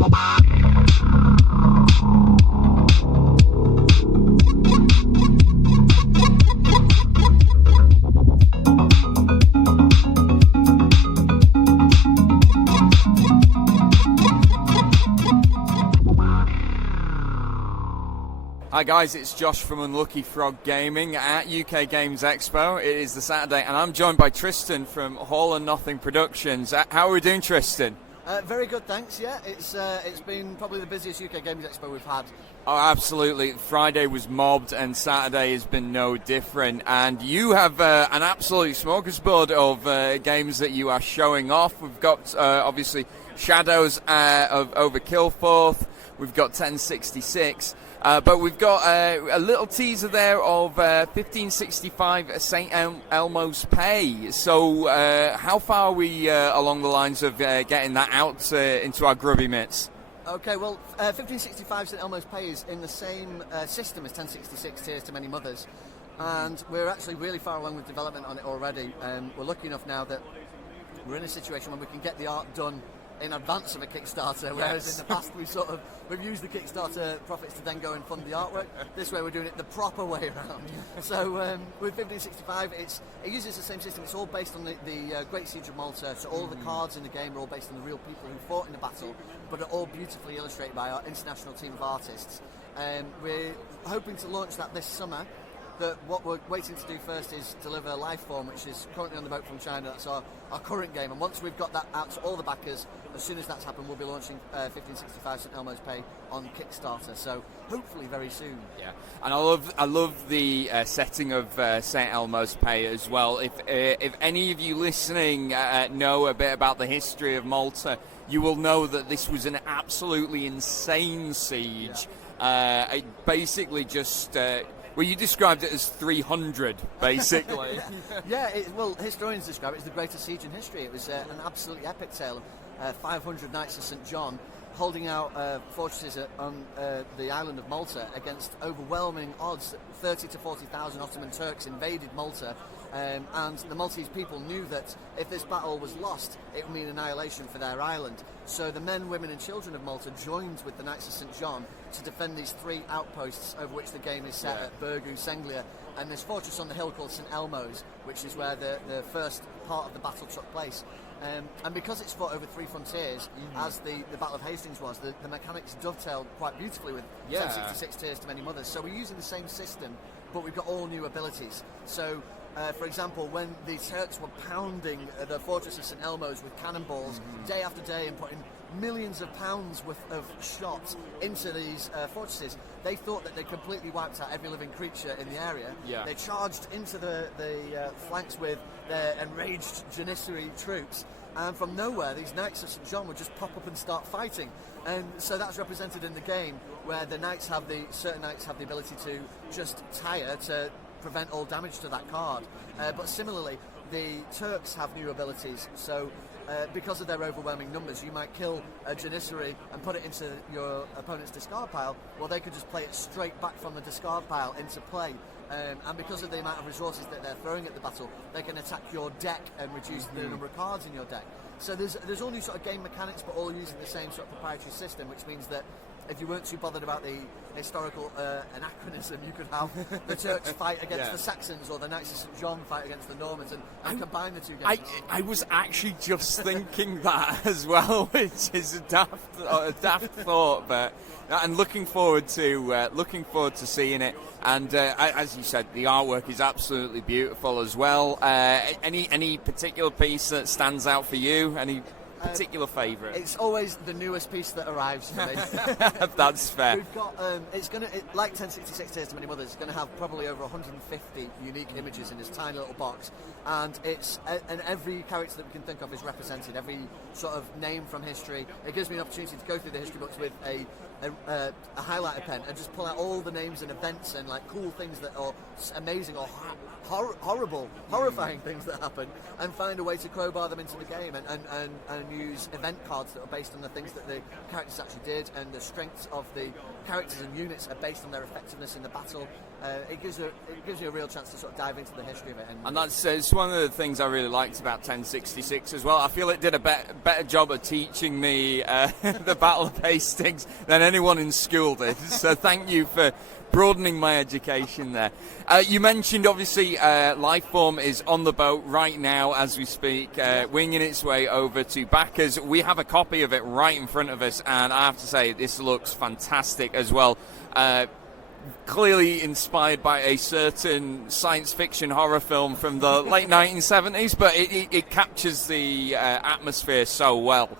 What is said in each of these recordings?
Hi guys, it's Josh from Unlucky Frog Gaming at UK Games Expo. It is the Saturday and I'm joined by Tristan from Hall and Nothing Productions. How are we doing, Tristan? Very good, thanks. Yeah, it's been probably the busiest UK Games Expo we've had. Oh, absolutely. Friday was mobbed and Saturday has been no different. And you have an absolute smorgasbord of games that you are showing off. We've got, obviously, Shadows of over Kilforth. We've got 1066. But we've got a little teaser there of 1565 St. Elmo's Pay. So how far are we along the lines of getting that out into our grubby mitts? Okay, well, 1565 St. Elmo's Pay is in the same system as 1066 Tears to Many Mothers. And we're actually really far along with development on it already. We're lucky enough now that we're in a situation where we can get the art done in advance of a Kickstarter, whereas in the past we've used the Kickstarter profits to then go and fund the artwork. This way we're doing it the proper way around. So with 1565, it uses the same system. It's all based on the Great Siege of Malta, so all the cards in the game are all based on the real people who fought in the battle, but are all beautifully illustrated by our international team of artists. We're hoping to launch that this summer. What we're waiting to do first is deliver Lifeform, which is currently on the boat from China. That's our current game, and once we've got that out to all the backers, as soon as that's happened, we'll be launching 1565 St. Elmo's Pay on Kickstarter, so hopefully very soon. Yeah, and I love the setting of St. Elmo's Pay as well. If any of you listening know a bit about the history of Malta, you will know that this was an absolutely insane siege. Yeah. It basically just... well, you described it as 300, basically. Yeah, well, historians describe it as the greatest siege in history. It was an absolutely epic tale of 500 Knights of St. John holding out fortresses on the island of Malta against overwhelming odds. 30 to 40,000 Ottoman Turks invaded Malta, and the Maltese people knew that if this battle was lost, it would mean annihilation for their island. So the men, women and children of Malta joined with the Knights of St. John to defend these three outposts over which the game is set at Burgu, Senglia, and this fortress on the hill called St. Elmo's, which is where the first part of the battle took place. And because it's fought over three frontiers, as the Battle of Hastings was, the mechanics dovetailed quite beautifully with 1066 Tears to Many Mothers. So we're using the same system, but we've got all new abilities. So, for example, when the Turks were pounding the fortress of St. Elmo's with cannonballs day after day and putting millions of pounds worth of shots into these fortresses, they thought that they completely wiped out every living creature in the area. Yeah. They charged into the flanks with their enraged Janissary troops, and from nowhere these Knights of St. John would just pop up and start fighting. And so that's represented in the game, where the certain knights have the ability to just tire to prevent all damage to that card. But similarly, the Turks have new abilities. So because of their overwhelming numbers, you might kill a Janissary and put it into your opponent's discard pile. Well, they could just play it straight back from the discard pile into play. And because of the amount of resources that they're throwing at the battle, they can attack your deck and reduce the number of cards in your deck. So there's all new sort of game mechanics, but all using the same sort of proprietary system, which means that if you weren't too bothered about the historical anachronism, you could have the Turks fight against the Saxons, or the Knights of St. John fight against the Normans, and combine the two games. I was actually just thinking that as well, which is a daft thought, but and looking forward to seeing it. And as you said, the artwork is absolutely beautiful as well. Any particular piece that stands out for you? Any particular favourite? It's always the newest piece that arrives for me. That's fair. We've got like 1066 Tears to Many Mothers, it's going to have probably over 150 unique images in this tiny little box, and every character that we can think of is represented, every sort of name from history. It gives me an opportunity to go through the history books with a highlighter pen and just pull out all the names and events and like cool things that are amazing or horrifying things that happen, and find a way to crowbar them into the game and can use event cards that are based on the things that the characters actually did, and the strengths of the characters and units are based on their effectiveness in the battle. It gives you a real chance to sort of dive into the history of it. And that's it's one of the things I really liked about 1066 as well. I feel it did a better job of teaching me the Battle of Hastings than anyone in school did. So thank you for broadening my education there. You mentioned, obviously, Lifeform is on the boat right now as we speak, winging its way over to backers. We have a copy of it right in front of us, and I have to say, this looks fantastic as well. Clearly inspired by a certain science fiction horror film from the late 1970s, but it captures the atmosphere so well.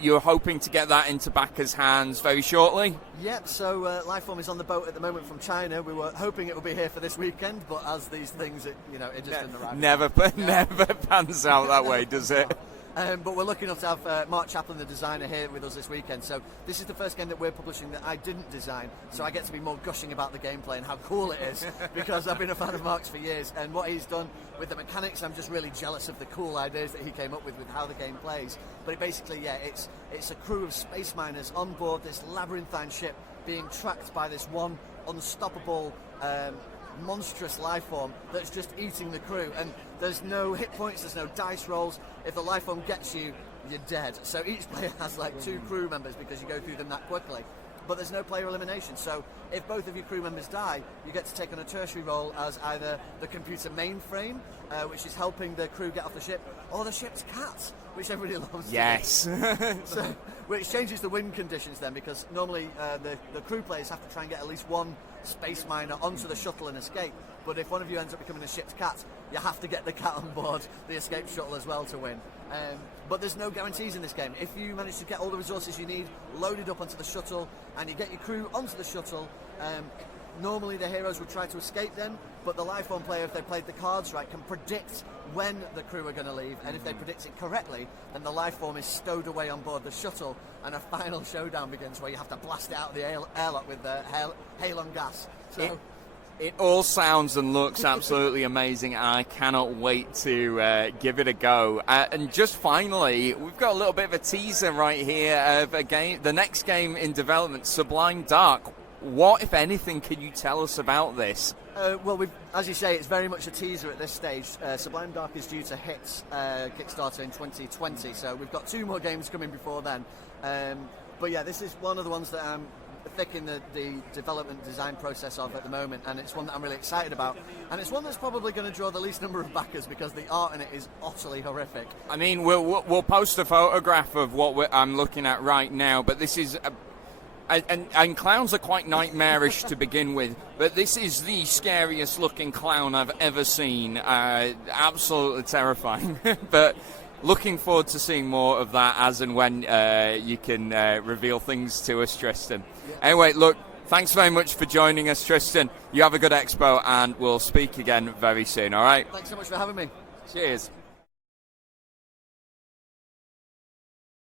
You're hoping to get that into backers' hands very shortly? Yep, so Lifeform is on the boat at the moment from China. We were hoping it would be here for this weekend, but as these things, it just didn't arrive. Never pans out that way, does it? But we're lucky enough to have Mark Chaplin, the designer, here with us this weekend. So this is the first game that we're publishing that I didn't design, so I get to be more gushing about the gameplay and how cool it is, because I've been a fan of Mark's for years, and what he's done with the mechanics, I'm just really jealous of the cool ideas that he came up with how the game plays. But it's a crew of space miners on board this labyrinthine ship being tracked by this one unstoppable monstrous life form that's just eating the crew, and there's no hit points, there's no dice rolls. If the life form gets you, you're dead. So each player has like 2 crew members because you go through them that quickly, but there's no player elimination. So if both of your crew members die, you get to take on a tertiary role as either the computer mainframe, which is helping the crew get off the ship, or the ship's cat, which everybody loves. Yes. So, which changes the win conditions then, because normally the crew players have to try and get at least one space miner onto the shuttle and escape. But if one of you ends up becoming a ship's cat, you have to get the cat on board the escape shuttle as well to win. But there's no guarantees in this game. If you manage to get all the resources you need loaded up onto the shuttle, and you get your crew onto the shuttle, normally the heroes would try to escape then, but the Lifeform player, if they played the cards right, can predict when the crew are going to leave, and if they predict it correctly, then the Lifeform is stowed away on board the shuttle, and a final showdown begins where you have to blast it out of the airlock with halon gas. So it all sounds and looks absolutely amazing, and I cannot wait to give it a go. And just finally, we've got a little bit of a teaser right here of a game, the next game in development, Sublime Dark. What, if anything, can you tell us about this? Well, as you say, it's very much a teaser at this stage. Sublime Dark is due to hit Kickstarter in 2020, so we've got 2 more games coming before then. But yeah, this is one of the ones that I'm thick in the development design process of at the moment, and it's one that I'm really excited about, and it's one that's probably going to draw the least number of backers because the art in it is utterly horrific. I mean, we'll post a photograph of what I'm looking at right now, but this is and clowns are quite nightmarish to begin with, but this is the scariest looking clown I've ever seen. Absolutely terrifying. But looking forward to seeing more of that as and when you can reveal things to us, Tristan. Yeah. Anyway, look, thanks very much for joining us, Tristan. You have a good expo, and we'll speak again very soon, all right? Thanks so much for having me. Cheers.